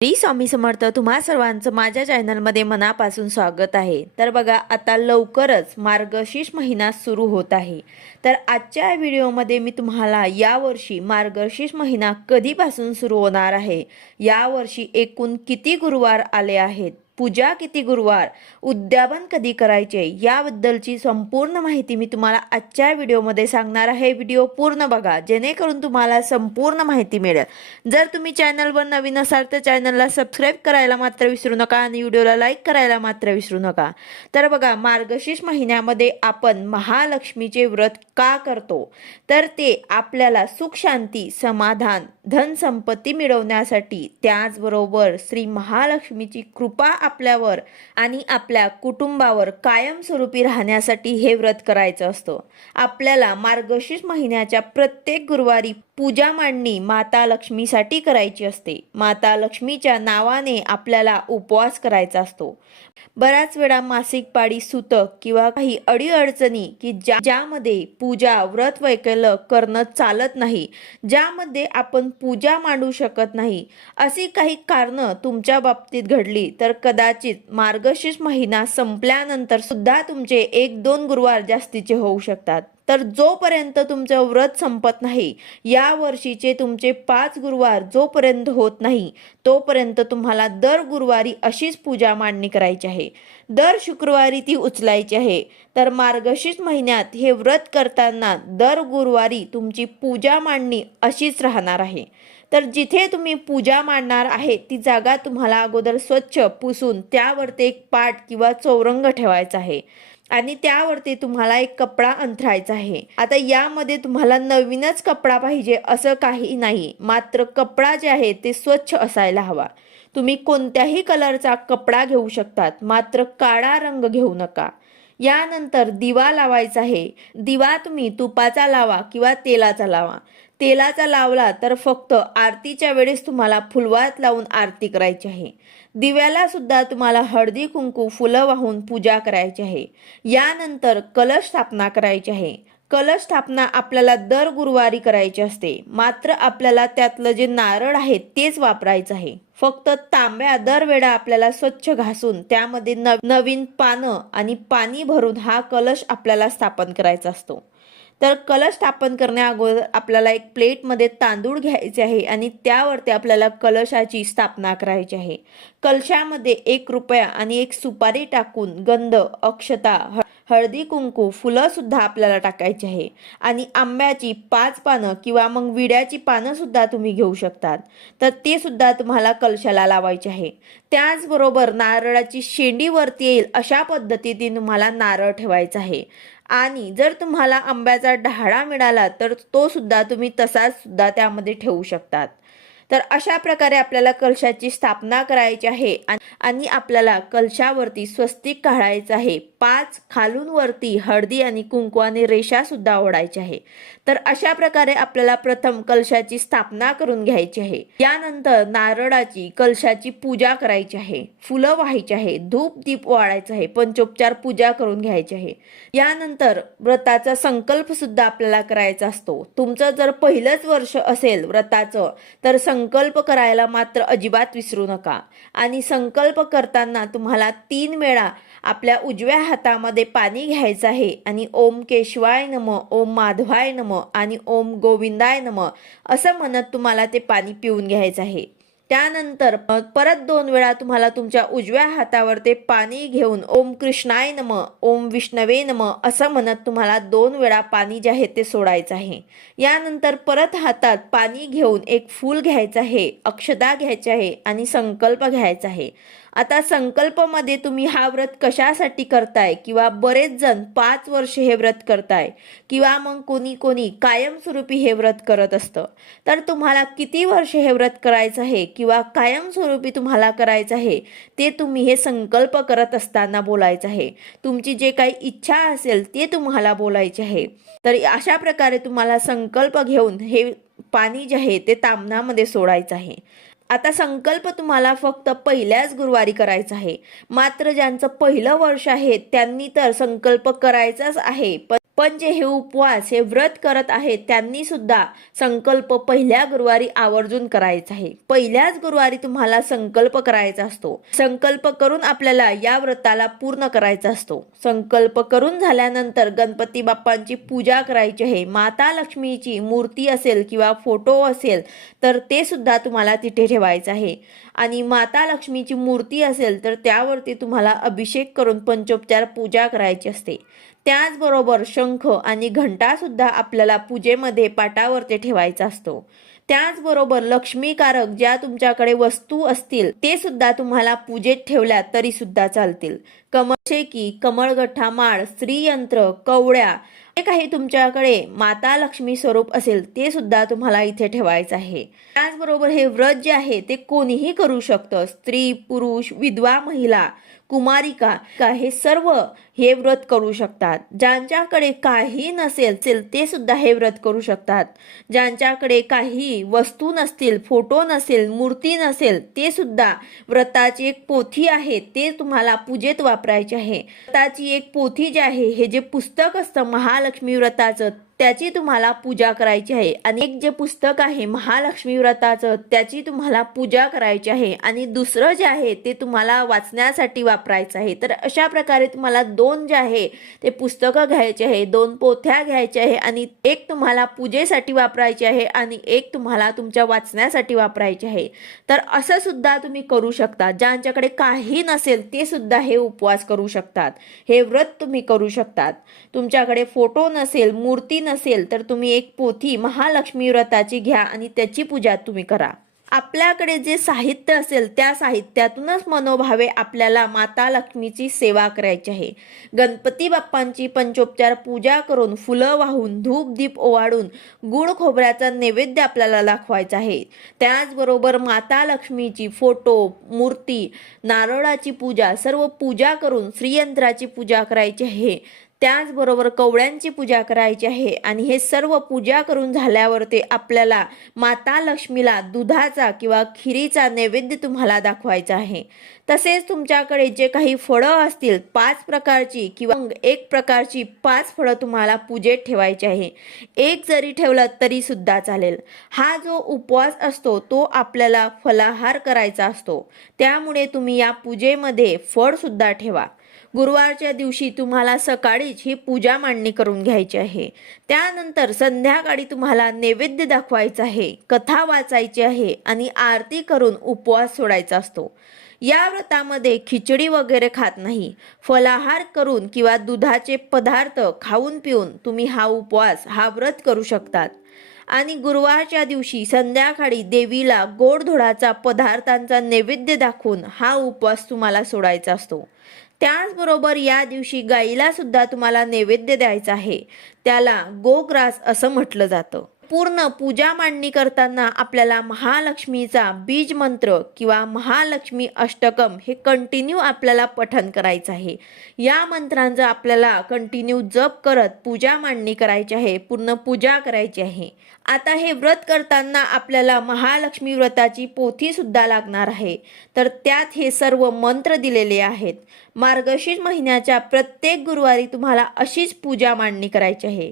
श्री स्वामी समर्थ. तुम्हा सर्वांचं माझ्या चॅनलमध्ये मनापासून स्वागत आहे. तर बघा, आता लवकरच मार्गशीर्ष महिना सुरू होत आहे. तर आजच्या व्हिडिओमध्ये मी तुम्हाला यावर्षी मार्गशीर्ष महिना कधीपासून सुरू होणार आहे, यावर्षी एकूण किती गुरुवार आले आहेत, पूजा किती गुरुवार, उद्यापन कधी करायचे, याबद्दलची संपूर्ण माहिती मी तुम्हाला आजच्या व्हिडिओमध्ये सांगणार आहे. व्हिडिओ पूर्ण बघा जेणेकरून तुम्हाला संपूर्ण माहिती मिळेल. जर तुम्ही चॅनलवर नवीन असाल तर चॅनलला सबस्क्राईब करायला मात्र विसरू नका आणि व्हिडिओला लाईक करायला मात्र विसरू नका. तर बघा, मार्गशीर्ष महिन्यामध्ये आपण महालक्ष्मीचे व्रत का करतो, तर ते आपल्याला सुख शांती समाधान धन संपत्ती मिळवण्यासाठी, त्याचबरोबर श्री महालक्ष्मीची कृपा आपल्यावर आणि आपल्या कुटुंबावर कायमस्वरूपी राहण्यासाठी हे व्रत करायचं असतं. आपल्याला मार्गशीर्ष महिन्याच्या प्रत्येक गुरुवारी पूजा मांडणी माता लक्ष्मीसाठी करायची असते. माता लक्ष्मीच्या नावाने आपल्याला उपवास करायचा असतो. बऱ्याच वेळा मासिक पाळी, सुतक किंवा काही अडीअडचणी की ज्यामध्ये पूजा व्रत वैकल्य करणं चालत नाही, ज्यामध्ये आपण पूजा मांडू शकत नाही, अशी काही कारणं तुमच्या बाबतीत घडली तर कदाचित मार्गशीर्ष महिना संपल्यानंतर सुद्धा तुमचे 1-2 गुरुवार जास्तीचे होऊ शकतात. तर जोपर्यंत तुमचं व्रत संपत नाही, या वर्षीचे तुमचे 5 गुरुवार जोपर्यंत होत नाही, तोपर्यंत तुम्हाला दर गुरुवारी अशीच पूजा मांडणी करायची आहे. दर शुक्रवारी ती उचलायची आहे. तर मार्गशीर्ष महिन्यात हे व्रत करताना दर गुरुवारी तुमची पूजा मांडणी अशीच राहणार आहे. तर जिथे तुम्ही पूजा मांडणार आहे ती जागा तुम्हाला अगोदर स्वच्छ पुसून त्यावरती एक पाट किंवा चौरंग ठेवायचा आहे आणि त्यावरती तुम्हाला एक कपडा अंथरायचा आहे. आता यामध्ये तुम्हाला नवीनच कपडा पाहिजे असं काही नाही, मात्र कपडा जे आहे ते स्वच्छ असायला हवा. तुम्ही कोणत्याही कलरचा कपडा घेऊ शकतात, मात्र काळा रंग घेऊ नका. यानंतर दिवा लावायचा आहे. दिवा तुम्ही तुपाचा लावा किंवा तेलाचा लावा. तेलाचा लावला तर फक्त आरतीच्या वेळेस तुम्हाला फुलवात लावून आरती करायची आहे. दिव्याला सुद्धा तुम्हाला हळदी कुंकू फुलं वाहून पूजा करायची आहे. यानंतर कलश स्थापना करायची आहे. कलश स्थापना आपल्याला दर गुरुवारी करायची असते, मात्र आपल्याला त्यातलं जे नारळ आहे तेच वापरायचं आहे. फक्त तांब्या दरवेळा आपल्याला स्वच्छ घासून त्यामध्ये नवीन पानं आणि पाणी भरून हा कलश आपल्याला स्थापन करायचा असतो. तर कलश स्थापन करण्या अगोदर आपल्याला एक प्लेटमध्ये तांदूळ घ्यायचे आहे आणि त्यावरती आपल्याला कलशाची स्थापना करायची आहे. कलशामध्ये 1 रुपया आणि 1 सुपारी टाकून गंध, अक्षता, हळदी कुंकू, फुलं सुद्धा आपल्याला टाकायची आहे आणि आंब्याची 5 पानं किंवा मग विड्याची पानं सुद्धा तुम्ही घेऊ शकतात. तर ते सुद्धा तुम्हाला कलशाला लावायचे आहे. त्याचबरोबर नारळाची शेंडी वरती येईल अशा पद्धतीने तुम्हाला नारळ ठेवायचा आहे. आणि जर तुम्हाला आंब्याचा डहाळा मिळाला तर तो सुद्धा तुम्ही तसाच सुद्धा त्यामध्ये ठेवू शकतात. तर अशा प्रकारे आपल्याला कलशाची स्थापना करायची आहे आणि आपल्याला कलशावरती स्वस्तिक काढायचं आहे. 5 खालून वरती हळदी आणि कुंकवाने रेषा सुद्धा ओढायची आहे. तर अशा प्रकारे आपल्याला प्रथम कलशाची स्थापना करून घ्यायची आहे. यानंतर नारळाची कलशाची पूजा करायची आहे. फुलं व्हायची आहे, धूप दीप वाढायचं आहे, पंचोपचार पूजा करून घ्यायची आहे. यानंतर व्रताचा संकल्प सुद्धा आपल्याला करायचा असतो. तुमचं जर पहिलंच वर्ष असेल व्रताचं तर संकल्प करायला मात्र अजिबात विसरू नका. आणि संकल्प करताना तुम्हाला 3 वेळा आपल्या उजव्या हातामध्ये पाणी घ्यायचं आहे आणि ओम केशवाय नमः, ओम माधवाय नमः आणि ओम गोविंदाय नमः असं म्हणत तुम्हाला ते पाणी पिऊन घ्यायचं आहे. त्यानंतर परत 2 वेळा तुम्हाला तुमच्या उजव्या हातावर ते पाणी घेऊन ओम कृष्णाय नमः, ओम विष्णवे नमः असं म्हणत तुम्हाला 2 वेळा पाणी जे आहे ते सोडायचं आहे. यानंतर परत हातात पाणी घेऊन एक फूल घ्यायचं आहे, अक्षता घ्यायची आहे आणि संकल्प घ्यायचा आहे. आता संकल्पमध्ये तुम्ही हा व्रत कशासाठी करताय किंवा बरेच जण 5 वर्ष हे व्रत करताय किंवा मग कोणी कायमस्वरूपी हे व्रत करत असतं. तर तुम्हाला किती वर्ष हे व्रत करायचं आहे किंवा कायमस्वरूपी तुम्हाला करायचं आहे ते तुम्ही हे संकल्प करत असताना बोलायचं आहे. तुमची जे काही इच्छा असेल ते तुम्हाला बोलायचे आहे. तर अशा प्रकारे तुम्हाला संकल्प घेऊन हे पाणी जे आहे ते ताम्हणामध्ये सोडायचं आहे. आता संकल्प तुम्हाला फक्त पहिल्याच गुरुवारी करायचा आहे. मात्र ज्यांचं पहिलं वर्ष आहे त्यांनी तर संकल्प करायचाच आहे, पण जे हे उपवास हे व्रत करत आहेत त्यांनी सुद्धा संकल्प पहिल्या गुरुवारी आवर्जून करायचा आहे। पहिल्याच गुरुवारी तुम्हाला संकल्प करायचा असतो। संकल्प करून आपल्याला या व्रताला पूर्ण करायचा असतो। संकल्प करून झाल्यानंतर गणपती बाप्पांची पूजा करायची आहे। माता लक्ष्मीची मूर्ती असेल किंवा फोटो असेल तर ते सुद्धा तुम्हाला तिथे ठेवायचं आहे। आणि माता लक्ष्मीची मूर्ती असेल तर त्यावरती तुम्हाला अभिषेक करून पंचोपचार पूजा करायची असते। त्याचबरोबर शंख आणि घंटा सुद्धा आपल्याला पूजेमध्ये पाटावरती ठेवायचा असतो। त्याचबरोबर लक्ष्मीकारक ज्या तुमच्याकडे वस्तू असतील ते सुद्धा तुम्हाला पूजेत ठेवल्या तरी सुद्धा चालतील। कमळशेकी, कमळगठ्ठा माळ, श्रीयंत्र, कवड्या जे काही तुमच्याकडे माता लक्ष्मी स्वरूप असेल ते सुद्धा तुम्हाला इथे ठेवायचं आहे। त्याचबरोबर हे व्रत जे आहे ते कोणीही करू शकतं। स्त्री, पुरुष, विधवा महिला, कुमारिका हे सर्व हे व्रत करू शकतात। ज्यांच्याकडे काही नसेल ते सुद्धा हे व्रत करू शकतात। ज्यांच्याकडे काही वस्तू नसतील, फोटो नसेल, मूर्ती नसेल ते सुद्धा व्रताची एक पोथी आहे ते तुम्हाला पूजेत वापरायची आहे। व्रताची एक पोथी जी आहे हे जे पुस्तक असतं महालक्ष्मी व्रताचं त्याची तुम्हाला पूजा करायची आहे। आणि एक जे पुस्तक आहे महालक्ष्मी व्रताचं त्याची तुम्हाला पूजा करायची आहे आणि दुसरं जे आहे ते तुम्हाला वाचण्यासाठी वापरायचं आहे। तर अशा प्रकारे तुम्हाला दोन जे आहे ते पुस्तकं घ्यायचे आहे, दोन पोथ्या घ्यायच्या आहे आणि एक तुम्हाला पूजेसाठी वापरायची आहे आणि एक तुम्हाला तुमच्या वाचण्यासाठी वापरायची आहे। तर असं सुद्धा तुम्ही करू शकता। ज्यांच्याकडे काही नसेल ते सुद्धा हे उपवास करू शकतात, हे व्रत तुम्ही करू शकतात। तुमच्याकडे फोटो नसेल, मूर्ती नसेल तर तुम्ही एक पोथी महालक्ष्मी व्रताची घ्या आणि त्याची पूजा तुम्ही करा। आपल्याकडे जे साहित्य असेल त्या साहित्यातूनच मनोभावे आपल्याला माता लक्ष्मीची सेवा करायची आहे। गणपती बाप्पांची पंचोपचार पूजा करून फुलं वाहून धूप दीप ओवाळून गुळ खोबऱ्याचा नैवेद्य आपल्याला दाखवायचा आहे। त्याचबरोबर माता लक्ष्मीची फोटो, मूर्ती, नारळाची पूजा सर्व पूजा करून श्रीयंत्राची पूजा करायची आहे। त्याचबरोबर कवड्यांची पूजा करायची आहे आणि हे सर्व पूजा करून झाल्यावर ते आपल्याला माता लक्ष्मीला दुधाचा किंवा खिरीचा नैवेद्य तुम्हाला दाखवायचा आहे। तसेच तुमच्याकडे जे काही फळं असतील 5 प्रकारची किंवा एक प्रकारची 5 फळं तुम्हाला पूजेत ठेवायची आहे। एक जरी ठेवलं तरी सुद्धा चालेल। हा जो उपवास असतो तो आपल्याला फलाहार करायचा असतो, त्यामुळे तुम्ही या पूजेमध्ये फळ सुद्धा ठेवा। गुरुवारच्या दिवशी तुम्हाला सकाळीच ही पूजा मांडणी करून घ्यायची आहे। त्यानंतर संध्याकाळी तुम्हाला नैवेद्य दाखवायचा आहे, कथा वाचायची आहे आणि आरती करून उपवास सोडायचा असतो। या व्रतामध्ये खिचडी वगैरे खात नाही। फलाहार करून किंवा दुधाचे पदार्थ खाऊन पिऊन तुम्ही हा उपवास हा व्रत करू शकतात। आणि गुरुवारच्या दिवशी संध्याकाळी देवीला गोडधोडाचा पदार्थांचा नैवेद्य दाखवून हा उपवास तुम्हाला सोडायचा असतो। त्याचबरोबर या दिवशी गाईला सुद्धा तुम्हाला नैवेद्य द्यायचा आहे, त्याला गोग्रास असं म्हटलं जातं। पूर्ण पूजा मांडणी करताना आपल्याला महालक्ष्मीचा बीज मंत्र किंवा महालक्ष्मी अष्टकम हे कंटिन्यू आपल्याला पठण करायचं आहे। या मंत्रांचा आपल्याला कंटिन्यू जप करत पूजा मांडणी करायची आहे, पूर्ण पूजा करायची आहे। आता हे व्रत करताना आपल्याला महालक्ष्मी व्रताची पोथी सुद्धा लागणार आहे, तर त्यात हे सर्व मंत्र दिलेले आहेत। मार्गशीर्ष महिन्याच्या प्रत्येक गुरुवारी तुम्हाला अशीच पूजा मांडणी करायची आहे,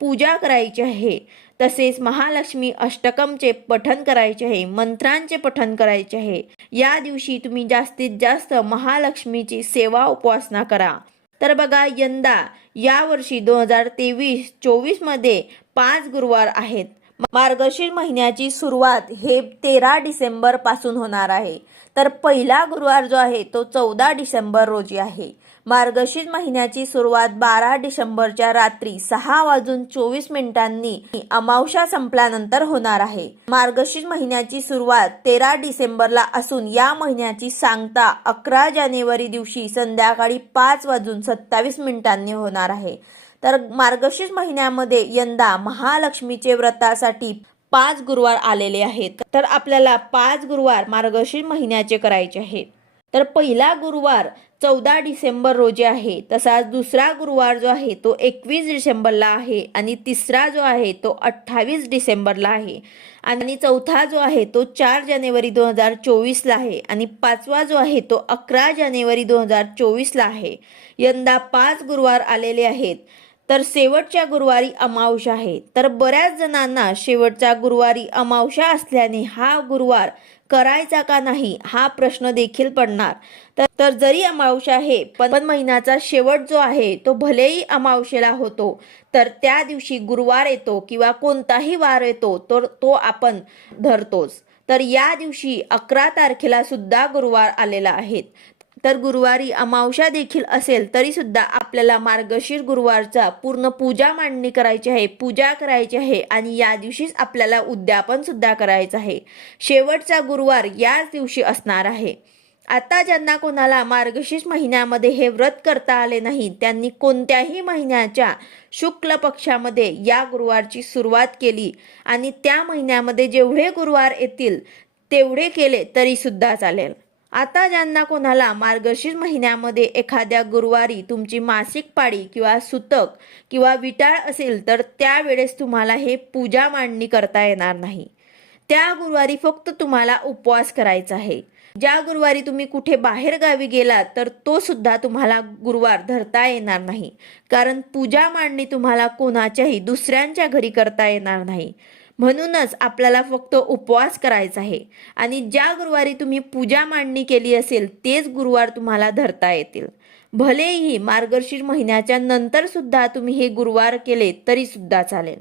पूजा करायची आहे। तसेच महालक्ष्मी अष्टकमचे पठण करायचे आहे, मंत्रांचे पठण करायचे आहे। या दिवशी तुम्ही जास्तीत जास्त महालक्ष्मीची सेवा उपासना करा। तर बघा यंदा यावर्षी 2023-24 मध्ये 5 गुरुवार आहेत। मार्गशीर्ष महिन्याची सुरुवात हे 13 डिसेंबर पासून होणार आहे, तर पहिला गुरुवार जो आहे तो 14 डिसेंबर रोजी आहे। मार्गशीर्ष महिन्याची सुरुवात 12 डिसेंबरच्या रात्री 6:24 अमावस्या संपल्यानंतर होणार आहे। मार्गशीर्ष महिन्याची सुरुवात 13 डिसेंबरला असून या महिन्याची सांगता 11 जानेवारी दिवशी संध्याकाळी 5:27 होणार आहे। तर मार्गशीर्ष महिन्यामध्ये यंदा महालक्ष्मीचे व्रतासाठी 5 गुरुवार आलेले आहेत, तर आपल्याला 5 गुरुवार मार्गशीर्ष महिन्याचे करायचे आहेत। तर पहिला गुरुवार 14 डिसेंबर रोजी आहे, तसाच दुसरा गुरुवार जो आहे तो 21 डिसेंबरला आहे आणि तिसरा जो आहे तो 28 डिसेंबरला आहे आणि चौथा जो आहे तो 4 जानेवारी 2024ला आहे आणि पाचवा जो आहे तो 11 जानेवारी 2024ला आहे। यंदा 5 गुरुवार आलेले आहेत। तर शेवटच्या गुरुवारी अमावस्या आहे. तर बऱ्याच जणांना शेवटच्या गुरुवारी अमावस्या असल्याने हा गुरुवार करायचा का नाही हा प्रश्न देखील पडणार. तर जरी अमावस्या आहे पण महिन्याचा शेवट जो आहे तो भलेही अमावस्येला होतो, तर त्या दिवशी गुरुवार येतो किंवा कोणताही वार येतो तर तो आपण धरतोच. तर या दिवशी 11 तारखेला सुद्धा गुरुवार आलेला आहे. तर गुरुवारी अमावस्या देखील असेल तरी सुद्धा आपल्याला मार्गशीर्ष गुरुवारचा पूर्ण पूजा मांडणी करायची आहे, पूजा करायची आहे आणि या दिवशीच आपल्याला उद्यापन सुद्धा करायचं आहे. शेवटचा गुरुवार याच दिवशी असणार आहे. आता ज्यांना कोणाला मार्गशीर्ष महिन्यामध्ये हे व्रत करता आले नाही त्यांनी कोणत्याही महिन्याच्या शुक्ल पक्षामध्ये या गुरुवारची सुरुवात केली आणि त्या महिन्यामध्ये जेवढे गुरुवार येतील तेवढे केले तरी सुद्धा चालेल. आता ज्यांना कोणाला मार्गशीर्ष महिन्यामध्ये एखाद्या गुरुवारी तुमची मासिक पाळी किंवा सुतक किंवा विटाळ असेल तर त्यावेळेस तुम्हाला हे पूजा मांडणी करता येणार नाही. त्या गुरुवारी फक्त तुम्हाला उपवास करायचा आहे. ज्या गुरुवारी तुम्ही कुठे बाहेर गावी गेलात तर तो सुद्धा तुम्हाला गुरुवार धरता येणार नाही, कारण पूजा मांडणी तुम्हाला कोणाच्याही दुसऱ्यांच्या घरी करता येणार नाही. म्हणूनच आपल्याला फक्त उपवास करायचा आहे आणि ज्या गुरुवारी तुम्ही पूजा मांडणी केली असेल तेच गुरुवार तुम्हाला धरता येतील. भलेही मार्गशीर्ष महिन्याच्या नंतर सुद्धा तुम्ही हे गुरुवार केले तरी सुद्धा चालेल.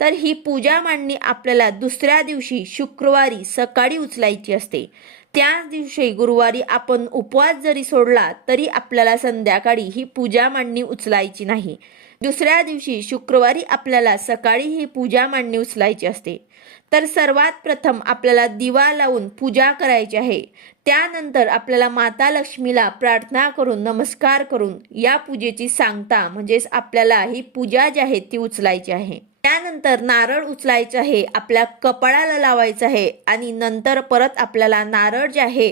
तर ही पूजा मांडणी आपल्याला दुसऱ्या दिवशी शुक्रवारी सकाळी उचलायची असते. त्याच दिवशी गुरुवारी आपण उपवास जरी सोडला तरी आपल्याला संध्याकाळी ही पूजा मांडणी उचलायची नाही. दुसऱ्या दिवशी शुक्रवारी आपल्याला सकाळी ही पूजा मांडणी उचलायची असते. तर सर्वात प्रथम आपल्याला दिवा लावून पूजा करायची आहे. त्यानंतर आपल्याला माता लक्ष्मीला प्रार्थना करून नमस्कार करून या पूजेची सांगता म्हणजेच आपल्याला ही पूजा जी आहे ती उचलायची आहे. त्यानंतर नारळ उचलायचं आहे, आपल्या कपाळाला लावायचं आहे आणि नंतर परत आपल्याला नारळ जे आहे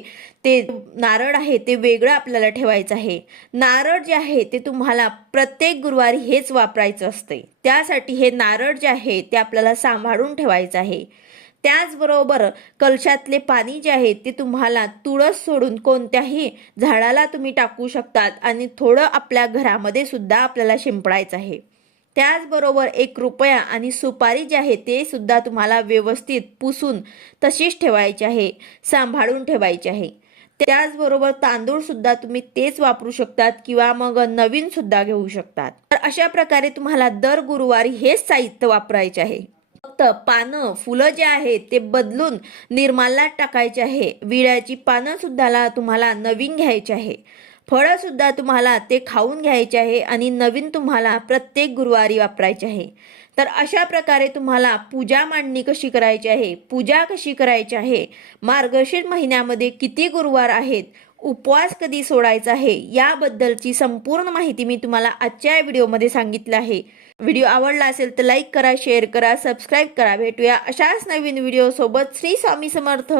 ते वेगळं आपल्याला ठेवायचं आहे. नारळ जे आहे ते तुम्हाला प्रत्येक गुरुवारी हेच वापरायचं असते. त्यासाठी हे नारळ जे आहे ते आपल्याला सांभाळून ठेवायचं आहे. त्याचबरोबर कलशातले पाणी जे आहे ते तुम्हाला तुळस सोडून कोणत्याही झाडाला तुम्ही टाकू शकतात आणि थोडं आपल्या घरामध्ये सुद्धा आपल्याला शिंपडायचं आहे. त्याचबरोबर 1 रुपया आणि सुपारी जी आहे ते सुद्धा तुम्हाला व्यवस्थित पुसून तशीच ठेवायची आहे, सांभाळून ठेवायची आहे. त्याचबरोबर तांदूळ सुद्धा तुम्ही तेच वापरू शकतात किंवा मग नवीन सुद्धा घेऊ शकतात. तर अशा प्रकारे तुम्हाला दर गुरुवारी हेच साहित्य वापरायचे आहे. फक्त पानं फुलं जे आहेत ते बदलून निर्माल्यात टाकायचे आहे. विड्याची पानं सुद्धा तुम्हाला नवीन घ्यायची आहे. फळं सुद्धा तुम्हाला ते खाऊन घ्यायचे आहे आणि नवीन तुम्हाला प्रत्येक गुरुवारी वापरायचे आहे. तर अशा प्रकारे तुम्हाला पूजा मांडणी कशी करायची आहे, पूजा कशी करायची आहे, मार्गशीर्ष महिन्यामध्ये किती गुरुवार आहेत, उपवास कधी सोडायचा आहे याबद्दलची संपूर्ण माहिती मी तुम्हाला आजच्या व्हिडिओमध्ये सांगितलं आहे. व्हिडिओ आवडला असेल तर लाईक करा, शेअर करा, सबस्क्राईब करा. भेटूया अशाच नवीन व्हिडिओ सोबत. श्री स्वामी समर्थ.